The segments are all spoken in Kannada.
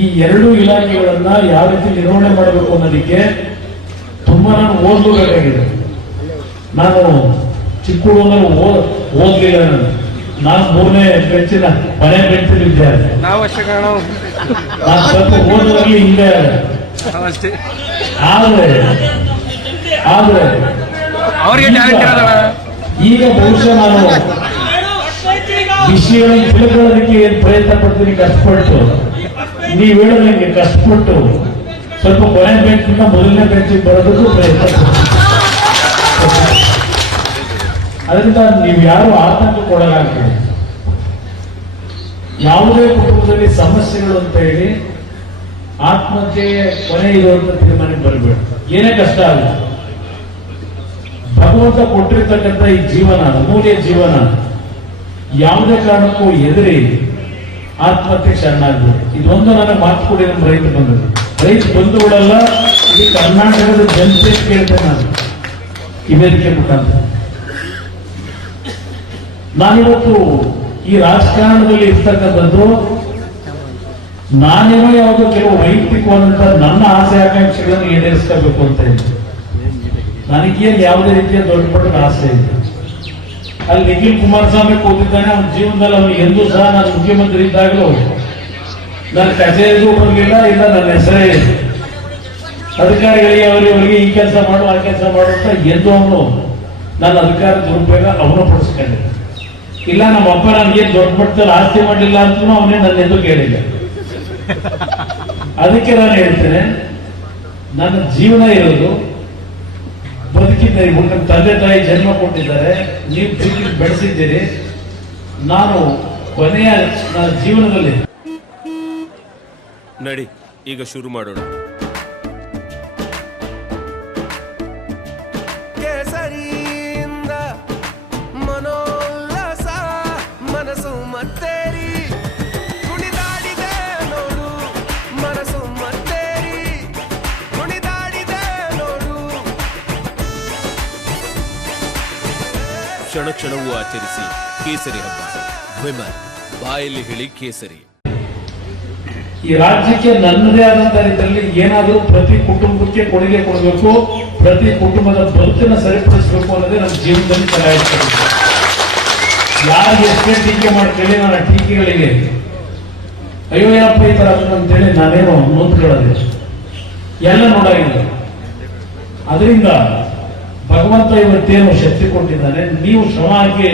ಈ ಎರಡು ಇಲಾಖೆಗಳನ್ನ ಯಾವ ರೀತಿ ನಿರ್ವಹಣೆ ಮಾಡಬೇಕು ಅನ್ನೋದಕ್ಕೆ ತುಂಬಾ ನಾನು ಓದಬೇಕಾಗಿದೆ. ನಾನು ಚಿಕ್ಕ ಹುಡುಗನಲ್ಲಿ ಓದ್ಲಿಲ್ಲ. ನಾನು 3ನೇ ಬೆಂಚಿನ ಮನೆ ಬೆಂಚಿನ ವಿದ್ಯಾರ್ಥಿ. ನಾನು ಸ್ವಲ್ಪ ಓದುವಲ್ಲಿ ಹಿಂದೆ. ಆದ್ರೆ ಈಗ ಬಹುಶಃ ನಾನು ವಿಷಯಗಳನ್ನು ತಿಳ್ಕೊಳ್ಳೋದಕ್ಕೆ ಏನ್ ಪ್ರಯತ್ನ ಪಡ್ತೀನಿ, ಕಷ್ಟಪಟ್ಟು ನೀವು ಹೇಳೋದಂಗೆ ಕಷ್ಟಪಟ್ಟು ಸ್ವಲ್ಪ ಕೊನೆ ಬೆಂಚಿಂದ 1ನೇ ಬೆಂಚಿಗೆ ಬರೋದಕ್ಕೂ ಪ್ರಯತ್ನ ಪಡ್ತೀನಿ. ಅದರಿಂದ ನೀವು ಯಾರು ಆತಂಕಕ್ಕೊಳಗಾಗ್ತೀರಿ. ಯಾವುದೇ ಕುಟುಂಬದಲ್ಲಿ ಸಮಸ್ಯೆಗಳು ಅಂತ ಹೇಳಿ ಆತ್ಮಹತ್ಯೆ ಕೊನೆ ಇರುವಂತ ತೀರ್ಮಾನಕ್ಕೆ ಬರಬೇಡ. ಏನೇ ಕಷ್ಟ ಆಗುತ್ತೆ, ಭಗವಂತ ಕೊಟ್ಟಿರ್ತಕ್ಕಂಥ ಈ ಜೀವನ, ಅಮೂಲ್ಯ ಜೀವನ, ಯಾವುದೇ ಕಾರಣಕ್ಕೂ ಎದುರಿ ಆತ್ಮಹತ್ಯೆ ಶರಣಾಗಬೇಕು. ಇದೊಂದು ನನಗೆ ಮಾತು ಕೊಡಿ. ನಮ್ಮ ರೈತ ಬಂಧುಗಳು, ರೈತ ಬಂಧುಗಳೆಲ್ಲ ಈ ಕರ್ನಾಟಕದ ಜನತೆ ಕೇಳ್ತೇನೆ ನಾನು ಈ ವೇದಿಕೆ ಮುಖಾಂತರ. ನಾನಿವತ್ತು ಈ ರಾಜಕಾರಣದಲ್ಲಿ ಇರ್ತಕ್ಕಂಥದ್ದು ನಾನೇನೋ ಯಾವುದೋ ಕೆಲವು ವೈಯಕ್ತಿಕವಾದಂತ ನನ್ನ ಆಸೆ ಆಕಾಂಕ್ಷೆಗಳನ್ನು ಈಡೇರಿಸಬೇಕು ಅಂತ ಇದೆ. ನನಗೇನು ಯಾವುದೇ ರೀತಿಯ ದೊಡ್ಡ ಪಟ್ಟ ಆಸೆ ಇದೆ. ಅಲ್ಲಿ ನಿಖಿಲ್ ಕುಮಾರಸ್ವಾಮಿ ಕೂತಿದ್ದಾನೆ. ಅವನ ಜೀವನದಲ್ಲಿ ಅವನು ಎಂದೂ ಸಹ ನಾನು ಮುಖ್ಯಮಂತ್ರಿ ಇದ್ದಾಗಲೂ ನನ್ನ ಕಚೇರಿಗೂ ಬರಲಿಲ್ಲ, ಇಲ್ಲ ನನ್ನ ಹೆಸರೇ ಅಧಿಕಾರಿಗಳಿಗೆ ಅವರಿಗೆ ಈ ಕೆಲಸ ಮಾಡು ಆ ಕೆಲಸ ಮಾಡು ಅಂತ ಎಂದು ಅವನು ನನ್ನ ಅಧಿಕಾರ ದುರುಪಯೋಗ ಅವನು ಪಡಿಸ್ಕೊಂಡಿದ್ದ. ಇಲ್ಲ ನಮ್ಮ ಅಪ್ಪ ನನಗೆ ದೊಡ್ಡ ಮಟ್ಟದಲ್ಲಿ ಆಸ್ತಿ ಮಾಡಲಿಲ್ಲ ಅಂತ ಅವನೇ ನನ್ನ ಎಂದು ಕೇಳಿಲ್ಲ. ಅದಕ್ಕೆ ನಾನು ಹೇಳ್ತೇನೆ, ನನ್ನ ಜೀವನ ಇರೋದು ಬದುಕಿದ್ದೀರಿ. ನನ್ನ ತಂದೆ ತಾಯಿ ಜನ್ಮ ಕೊಟ್ಟಿದ್ದಾರೆ, ನೀವು ಬದುಕಿ ಬೆಳೆಸಿದ್ದೀರಿ. ನಾನು ಕೊನೆಯ ನನ್ನ ಜೀವನದಲ್ಲಿ ನಡಿ ಈಗ ಶುರು ಮಾಡೋಣ. ಕೇಸರಿಯಿಂದ ಮನೋಲ್ಲಾಸ ಮನಸ್ಸು ಮತ್ತೇರಿ ಕುಣಿದಾಡಿದೆ ನೋಡು, ಮನಸ್ಸು ಮತ್ತೇರಿ ಕುಣಿದಾಡಿದೆ ನೋಡು. ಕ್ಷಣ ಕ್ಷಣವೂ ಆಚರಿಸಿ ಕೇಸರಿ ಹಬ್ಬ. ವಿಮಲ್ ಬಾಯಲ್ಲಿ ಹೇಳಿ ಕೇಸರಿ. ಈ ರಾಜ್ಯಕ್ಕೆ ನನ್ನದೇ ಆದಂತ ರೀತಿಯಲ್ಲಿ ಏನಾದರೂ ಪ್ರತಿ ಕುಟುಂಬಕ್ಕೆ ಕೊಡುಗೆ ಕೊಡಬೇಕು, ಪ್ರತಿ ಕುಟುಂಬದ ಬದುಕನ್ನು ಸರಿಪಡಿಸಬೇಕು ಅನ್ನೋದೇ ನನ್ನ ಜೀವನದಲ್ಲಿ ತಲೆಯಾಗ್ತದೆ. ಯಾರಿಗೆ ಎಷ್ಟೇ ಟೀಕೆ ಮಾಡ್ಕೊಳ್ಳಿ, ನನ್ನ ಟೀಕೆಗಳಿಗೆ ಅಯ್ಯೋ ಏನಪ್ಪ ಈ ತರ ಅಂತೇಳಿ ನಾನೇನು ನೋಂದ್ಕೊಳ್ಳೋದಿಲ್ಲ, ಎಲ್ಲ ನೋಡಾಗಿಲ್ಲ. ಅದರಿಂದ ಭಗವಂತ ಇವತ್ತೇನು ಶಕ್ತಿ ಕೊಟ್ಟಿದ್ದಾನೆ, ನೀವು ಶ್ರಮ ಹಾಕಿ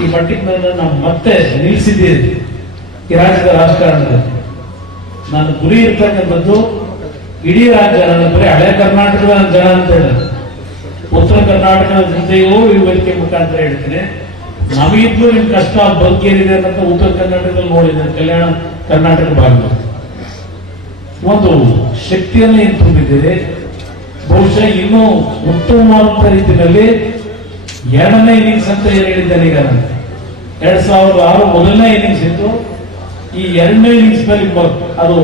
ಈ ಮಟ್ಟಿಗೆ ನನ್ನನ್ನು ಮತ್ತೆ ನಿಲ್ಲಿಸಿದ್ದೀರಿ ಈ ರಾಜ್ಯದ ರಾಜಕಾರಣದಲ್ಲಿ. ನನ್ನ ಗುರಿ ಇರ್ತಕ್ಕಂಥದ್ದು ಇಡೀ ರಾಜ್ಯ, ನನ್ನ ಬರೀ ಹಳೆ ಕರ್ನಾಟಕದ ಜನ ಅಂತ ಹೇಳಿ ಉತ್ತರ ಕರ್ನಾಟಕದ ಜನತೆಯೂ ಈ ವೇದಿಕೆ ಮುಖಾಂತರ ಹೇಳ್ತೀನಿ. ನಮಗಿದ್ದು ನಿಮ್ ಕಷ್ಟ ಬದುಕೇನಿದೆ ಅಂತ ಉತ್ತರ ಕರ್ನಾಟಕದಲ್ಲಿ ನೋಡಿದ್ದೇನೆ. ಕಲ್ಯಾಣ ಕರ್ನಾಟಕ ಭಾಗದಲ್ಲಿ ಒಂದು ಶಕ್ತಿಯನ್ನು ಏನು ತುಂಬಿದ್ದೀರಿ. ಬಹುಶಃ ಇನ್ನೂ ಉತ್ತಮವಾದಂತ ರೀತಿಯಲ್ಲಿ 2ನೇ ಇನ್ನಿಂಗ್ಸ್ ಅಂತ ಏನು ಹೇಳಿದ್ದೇನೆ. ಈಗ 2006 ಮೊದಲನೇ ಇನ್ನಿಂಗ್ಸ್ ಇತ್ತು. ಈ 2ನೇ ಇನ್ನಿಂಗ್ಸ್ ಮೇಲೆ ಅದು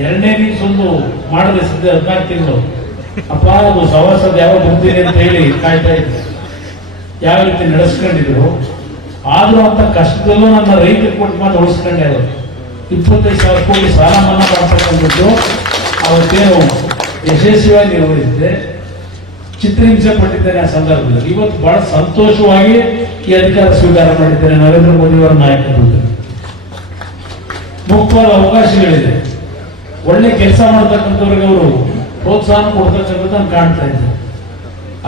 2ನೇ ಇನ್ನಿಂಗ್ಸ್ ಒಂದು ಮಾಡದೆ 14 ತಿಂಗಳು ಅಪ್ಪ ಅದು ಸವಾಸದ ಯಾವಾಗ ಬರ್ತೀನಿ ಅಂತ ಹೇಳಿ ಕಾಯ್ತಾ ಇದ್ರು. ಯಾವ ರೀತಿ ನಡೆಸ್ಕೊಂಡಿದ್ರು. ಆದ್ರೂ ಅಂತ ಕಷ್ಟದಲ್ಲೂ ನನ್ನ ರೈತರಿಗೆ ಕೊಟ್ಟು ಮಾತು ಉಳಿಸ್ಕೊಂಡೆ. ಅವರು 25,000 ಕೋಟಿ ಸಾಲ ಮನ್ನಾ ಮಾಡ್ತಕ್ಕಂಥದ್ದು ಅವತ್ತೇನು ಯಶಸ್ವಿಯಾಗಿ ನಿರ್ವಹಿಸಿದೆ. ಚಿತ್ರಹಿಂಸೆ ಪಟ್ಟಿದ್ದೇನೆ ಆ ಸಂದರ್ಭದಲ್ಲಿ. ಇವತ್ತು ಬಹಳ ಸಂತೋಷವಾಗಿ ಈ ಅಧಿಕಾರ ಸ್ವೀಕಾರ ಮಾಡಿದ್ದೇನೆ ನರೇಂದ್ರ ಮೋದಿಯವರ ನಾಯಕತ್ವದಲ್ಲಿ. ಮುಕ್ತವಾದ ಅವಕಾಶಗಳಿದೆ. ಒಳ್ಳೆ ಕೆಲಸ ಮಾಡತಕ್ಕಂಥವ್ರಿಗೆ ಅವರು ಪ್ರೋತ್ಸಾಹ ಕೊಡ್ತಕ್ಕಂಥದ್ದು ನಾನು ಕಾಣ್ತಾ ಇದ್ದೆ.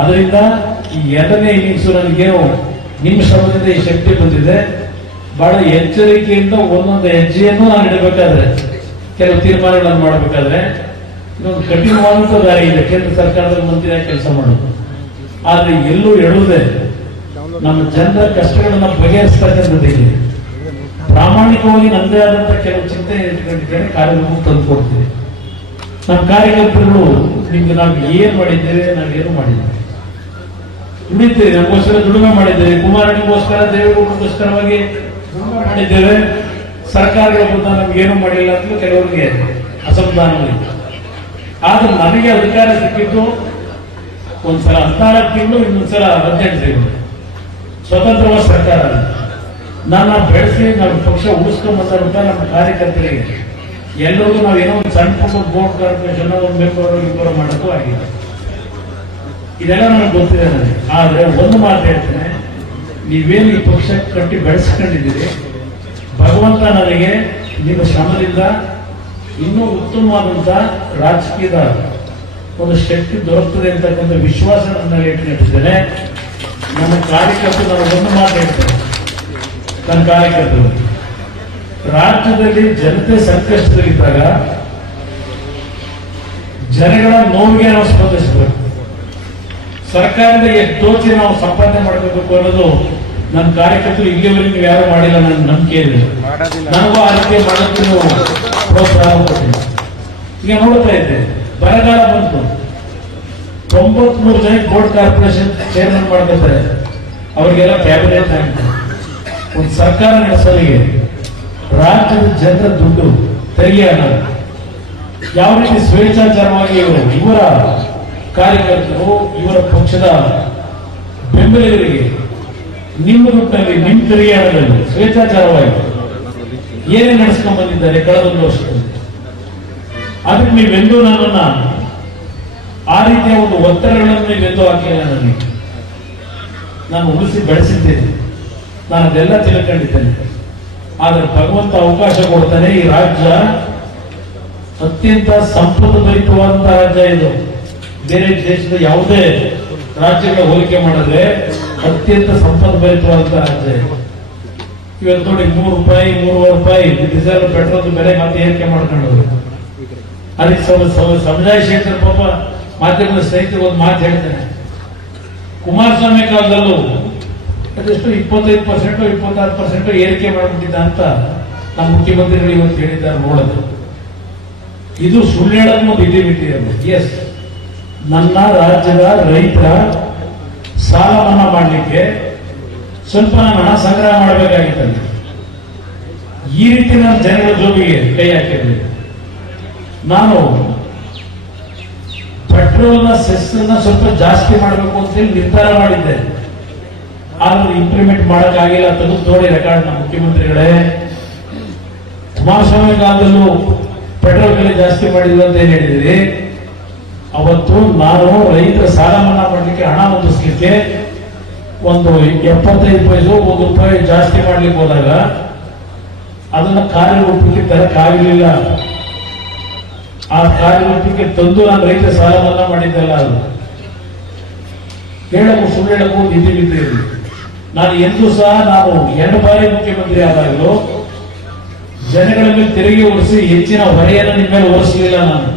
ಅದರಿಂದ ಈ 2ನೇ ಇನ್ನಿಂಗ್ಸ್ ನನಗೇನು ನಿಮ್ಮ ಶ್ರಮದಿಂದ ಈ ಶಕ್ತಿ ಬಂದಿದೆ. ಬಹಳ ಎಚ್ಚರಿಕೆಯಿಂದ ಒಂದೊಂದು ಹೆಜ್ಜೆಯನ್ನು ನಾನು ಇಡಬೇಕಾದ್ರೆ, ಕೆಲವು ತೀರ್ಮಾನಗಳನ್ನು ಮಾಡಬೇಕಾದ್ರೆ ಇನ್ನೊಂದು ಕಠಿಣವಾದಂತ ದಾರಿ ಇದೆ. ಕೇಂದ್ರ ಸರ್ಕಾರದ ಮಂತ್ರಿಯಾಗಿ ಕೆಲಸ ಮಾಡೋದು, ಆದ್ರೆ ಎಲ್ಲೂ ಎಡುವುದೇ ನಮ್ಮ ಜನರ ಕಷ್ಟಗಳನ್ನ ಬಗೆಹರಿಸ್ತಕ್ಕಂಥದ್ದಿದೆ. ಪ್ರಾಮಾಣಿಕವಾಗಿ ನನ್ನದೇ ಆದಂತ ಕೆಲವು ಚಿಂತೆ ಇಟ್ಕೊಂಡಿದ್ದೇನೆ. ಕಾರ್ಯಕ್ರಮ ತಂದು ಕೊಡ್ತೀವಿ. ನಮ್ಮ ಕಾರ್ಯಕರ್ತರು ನಿಮ್ಗೆ ನಾವು ಏನ್ ಮಾಡಿದ್ದೇವೆ, ನಾವೇನು ಮಾಡಿದ್ದೇವೆ, ದುಡಿತೀವಿ, ನಮಗೋಸ್ಕರ ದುಡಿಮೆ ಮಾಡಿದ್ದೇವೆ. ಕುಮಾರನಿಗೋಸ್ಕರ, ದೇವೇಗೌಡರಿಗೋಸ್ಕರವಾಗಿ ದುಡಿಮೆ ಮಾಡಿದ್ದೇವೆ. ಸರ್ಕಾರಗಳ ಬುದ್ಧ ನಮ್ಗೇನು ಮಾಡಿಲ್ಲ ಅಂತ ಕೆಲವರಿಗೆ ಅಸಮಾಧಾನವಿದೆ. ಆದ್ರೆ ನನಗೆ ಅಧಿಕಾರ ಸಿಕ್ಕಿದ್ದು ಒಂದ್ಸಲ 14 ತಿಂಗಳು, ಇನ್ನೊಂದ್ಸಲ 18 ತಿಂಗಳು ಸ್ವತಂತ್ರವಾದ ಸರ್ಕಾರ. ನನ್ನ ಬೆಳೆಸಿ ನಮ್ಮ ಪಕ್ಷ ಉಳಿಸ್ಕೊಂಡ್ಬಂದಂತ ನಮ್ಮ ಕಾರ್ಯಕರ್ತರಿಗೆ ಎಲ್ಲರಿಗೂ ನಾವೇನೋ ಒಂದು ಸಣ್ಣ ಪುಟ್ಟ ಬೋರ್ಡ್ ಕಾರ್ಪೊರೇಷನ್ ಒಂದು ಮೆಂಬರ್ ಇಬ್ಬರು ಮಾಡೋಕ್ಕೂ ಆಗಿದೆ. ಇದೆಲ್ಲ ನನಗೆ ಗೊತ್ತಿದೆ ನನಗೆ. ಆದ್ರೆ ಒಂದು ಮಾತು ಹೇಳ್ತೇನೆ, ನೀವೇನು ಈ ಪಕ್ಷ ಕಟ್ಟಿ ಬೆಳೆಸ್ಕೊಂಡಿದ್ದೀರಿ, ಭಗವಂತ ನನಗೆ ನಿಮ್ಮ ಶ್ರಮದಿಂದ ಇನ್ನೂ ಉತ್ತಮವಾದಂತ ರಾಜಕೀಯದ ಒಂದು ಶಕ್ತಿ ದೊರಕುತ್ತದೆ ಅಂತಕ್ಕಂಥ ವಿಶ್ವಾಸ ನನ್ನಲ್ಲಿ ಇಟ್ಕೊಂಡಿದ್ದೇನೆ. ನನ್ನ ಕಾರ್ಯಕರ್ತರು ನಾನು ಒಂದು ಮಾತು ಹೇಳ್ತೇನೆ, ನನ್ನ ಕಾರ್ಯಕರ್ತರು ರಾಜ್ಯದಲ್ಲಿ ಜನತೆ ಸಂಕಷ್ಟದಲ್ಲಿದ್ದಾಗ ಜನಗಳ ನೋವಿಗೆ ನಾವು ಸ್ಪಂದಿಸಬೇಕು. ಸರ್ಕಾರದ ಎಷ್ಟು ದೋಚಿ ನಾವು ಸಂಪಾದನೆ ಮಾಡಬೇಕು ಅನ್ನೋದು ನನ್ನ ಕಾರ್ಯಕರ್ತರು ಇಲ್ಲಿವರೆಗೆ ನೀವು ಯಾರು ಮಾಡಿಲ್ಲ, ನನ್ನ ನಂಬಿಕೆ ಇದೆ. ನನಗೂ ಆ ರೀತಿ ಮಾಡೋದಕ್ಕೆ ನೀವು ಪ್ರೋತ್ಸಾಹ ಕೊಟ್ಟಿಲ್ಲ. ಈಗ ನೋಡ್ತಾ ಇದ್ದೆ, ಬರಗಾಲ ಬಂತು, 93 ಜನ ಬೋರ್ಡ್ ಕಾರ್ಪೊರೇಷನ್ ಚೇರ್ಮನ್ ಮಾಡ್ಕೊತಾರೆ, ಅವರಿಗೆಲ್ಲ ಕ್ಯಾಬಿನೆಟ್ ಆಗ್ತಾರೆ. ಒಂದು ಸರ್ಕಾರ ನಡೆಸಲಿಗೆ ರಾಜ್ಯದ ಜನರ ದುಡ್ಡು ತೆರಿಗೆ ಹಣ ಯಾವ ರೀತಿ ಸ್ವೇಚ್ಛಾಚಾರವಾಗಿ ಇವರ ಕಾರ್ಯಕರ್ತರು, ಇವರ ಪಕ್ಷದ ಬೆಂಬಲಿಗರಿಗೆ ನಿಮ್ಮ ದುಡ್ಡಿನಲ್ಲಿ, ನಿಮ್ಮ ತೆರಿಗೆ ಹಣದಲ್ಲಿ ಸ್ವೇಚ್ಛಾಚಾರವಾಗಿ ಏನೇ ನಡೆಸ್ಕೊಂಡು ಬಂದಿದ್ದಾರೆ ಕಳೆದೊಂದು ವರ್ಷದಲ್ಲಿ. ಅದಕ್ಕೆ ನೀವೆಂದೂ ನನ್ನನ್ನ ಆ ರೀತಿಯ ಒಂದು ಒತ್ತಡಗಳನ್ನು ನೀವೆಂದೂ ಹಾಕಿಲ್ಲ. ನನಗೆ ನಾನು ಉಳಿಸಿ ಬೆಳೆಸಿದ್ದೇನೆ, ನಾನು ಅದೆಲ್ಲ ತಿಳ್ಕೊಂಡಿದ್ದೇನೆ. ಆದ್ರೆ ಭಗವಂತ ಅವಕಾಶ ಕೊಡ್ತಾನೆ. ಈ ರಾಜ್ಯ ಅತ್ಯಂತ ಸಂಪತ್ತು ಭರಿತವಾದಂತಹ ರಾಜ್ಯ ಇದು. ಬೇರೆ ದೇಶದ ಯಾವುದೇ ರಾಜ್ಯಗಳ ಹೋಲಿಕೆ ಮಾಡಿದ್ರೆ ಅತ್ಯಂತ ಸಂಪತ್ತು ಭರಿತವಾದಂತಹ ರಾಜ್ಯ. ಇವತ್ತು ನೋಡಿ, 3 ರೂಪಾಯಿ 3.5 ರೂಪಾಯಿ ಡೀಸೆಲ್ ಪೆಟ್ರೋಲ್ ಬೆಲೆ ಮತ್ತೆ ಏರಿಕೆ ಮಾಡ್ಕೊಂಡವ್ರು. ಅದಕ್ಕೆ ಸಮುದಾಯ ಶೇಖರ್ ಪಾಪ ಮಾಧ್ಯಮದ ಸ್ನೇಹಿತರು ಒಂದು ಮಾತು ಹೇಳ್ತೇನೆ, ಕುಮಾರಸ್ವಾಮಿ ಕಾಲದಲ್ಲೂ ಅದೆಷ್ಟು 25% 26% ಏರಿಕೆ ಮಾಡಿಬಿಟ್ಟಿದ್ದ ಅಂತ ನಮ್ಮ ಮುಖ್ಯಮಂತ್ರಿಗಳು ಇವತ್ತು ಹೇಳಿದ್ದಾರೆ. ನೋಡೋದು ಇದು ಸುಳ್ಳು ಹೇಳೋದು ಒಂದು ಇದಿಬಿಟ್ಟಿ. ಎಸ್, ನನ್ನ ರಾಜ್ಯದ ರೈತರ ಸಾಲ ಮನ್ನಾ ಮಾಡಲಿಕ್ಕೆ ಸ್ವಲ್ಪ ನಾನು ಹಣ ಸಂಗ್ರಹ ಮಾಡಬೇಕಾಗಿತ್ತಲ್ಲ. ಈ ರೀತಿ ನಾನು ಜನಗಳ ಜೋಬಿಗೆ ಕೈ ಹಾಕಿರಲಿಲ್ಲ. ನಾನು ಪೆಟ್ರೋಲ್ನ ಸೆಸ್ಸನ್ನ ಸ್ವಲ್ಪ ಜಾಸ್ತಿ ಮಾಡಬೇಕು ಅಂತೇಳಿ ನಿರ್ಧಾರ ಮಾಡಿದ್ದೆ. ಆದ್ರೆ ಇಂಪ್ಲಿಮೆಂಟ್ ಮಾಡಕ್ಕಾಗಿಲ್ಲ. ತೆಗೆದು ನೋಡಿ ರೆಕಾರ್ಡ್ ನಮ್ಮ ಮುಖ್ಯಮಂತ್ರಿಗಳೇ. ಕುಮಾರಸ್ವಾಮಿ ಕಾಲದಲ್ಲೂ ಪೆಟ್ರೋಲ್ ಬೆಲೆ ಜಾಸ್ತಿ ಮಾಡಿಲ್ಲ ಅಂತ ಏನ್ ಹೇಳಿದ್ರಿ? ಅವತ್ತು ನಾನು ರೈತರ ಸಾಲ ಮನ್ನಾ ಮಾಡಲಿಕ್ಕೆ ಹಣ ಹೊಂದಿಸ್ಲಿಕ್ಕೆ ಒಂದು 75 ಪೈಸೆ 1 ರೂಪಾಯಿ ಜಾಸ್ತಿ ಮಾಡ್ಲಿಕ್ಕೆ ಹೋದಾಗ ಅದನ್ನ ಕಾರ್ಯರೂಪಕ್ಕೆ ತರಕ್ಕಾಗಲಿಲ್ಲ. ಆ ಕಾರ್ಯರೂಪಕ್ಕೆ ತಂದು ನಾನು ರೈತರ ಸಾಲ ಮನ್ನಾ ಮಾಡಿದ್ದಲ್ಲ. ಅದು ಹೇಳಕ್ಕೂ ಸುಳ್ಳು ಹೇಳಕ್ಕೂ ನಿಧಿ ಇರಲಿ. ನಾನು ಎಂದೂ ಸಹ ನಾನು 2 ಬಾರಿ ಮುಖ್ಯಮಂತ್ರಿ ಆದಾಗಲೂ ಜನಗಳ ಮೇಲೆ ತೆರಿಗೆ ಹೊರಿಸಿ ಹೆಚ್ಚಿನ ಹೊರೆಯನ್ನು ನಿಮ್ಮ ಮೇಲೆ ಹೊರಿಸಲಿಲ್ಲ. ನಾನು